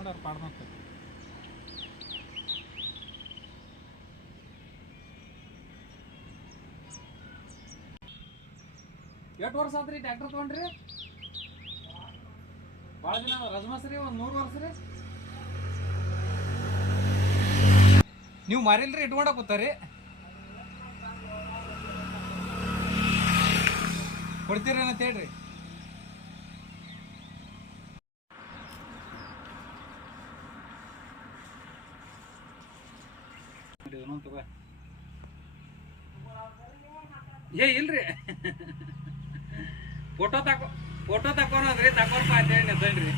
ನೋಡ್ಯಾರ ಪಾಡ್ಮತ್ತ ಎಷ್ಟು ವರ್ಷ ಆತ್ರಿ ಟ್ರ್ಯಾಕ್ಟರ್ ತೊಗೊಂಡ್ರಿ? ಭಾಳ ದಿನ ರಜಮಾಸ್ ರೀ, ಒಂದು 100 ವರ್ಷ ರೀ. ನೀವು ಮಾರಿಲ್ರಿ ಇಟ್ಕೊಂಡ ಕೂತಾರಿ? ಕೊಡ್ತೀರಿ ಅಂತ ಹೇಳ್ರಿ. ಏ ಇಲ್ರಿ, ಫೋಟೋ ತಕೊಂಡ್ರಿ ತಕೊಂಡ್ಪ ಅಂತ ಹೇಳಿ ನಿಂತನ್ರಿ.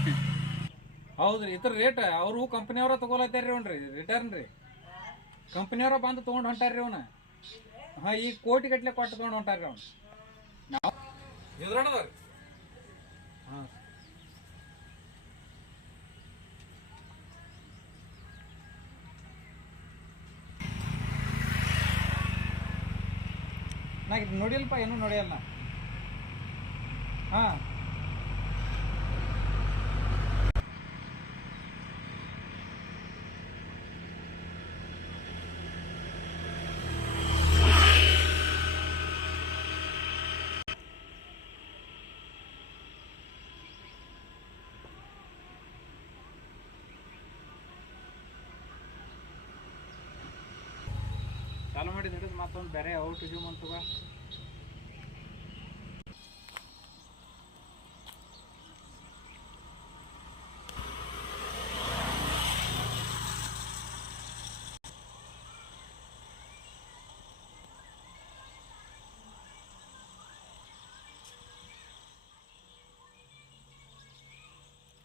ಹೌದ್ರಿ, ಇದ್ರ ರೇಟ್ ಅವರು ಕಂಪ್ನಿಯವ್ರ ತಗೊಳತ್ತಾರ್ರಿ ಅವ್ನ್ರಿ ರಿಟರ್ನ್ ರೀ. ಕಂಪ್ನಿಯವ್ರ ಬಂದು ತೊಗೊಂಡು ಹೊಂಟಾರ್ರಿ ಅವನ. ಹಾಂ, ಈಗ ಕೋಟಿ ಗಟ್ಲೆ ಕೊಟ್ಟು ತೊಗೊಂಡು ಹೊಂಟಾರ್ರಿ ಅವ್ನು. ನಾವು ಇದ್ರೊಡದವ್ರಿ. ಹಾಂ, ನಾ ಇದು ನೋಡಿಲ್ಪ, ಏನೂ ನೋಡಿಯಲ್ಲ. ಹಾಂ, ಚಾಲು ಮಾಡಿದ್ ಹಿಡಿದು ಮತ್ತೊಂದು ಬೇರೆ ಔಟ್ ಜೂಮ್ ಅಂತವ.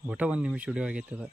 ಒಟ್ಟು 1 ನಿಮಿಷ ವಿಡಿಯೋ ಆಗೈತೆ ಅದ.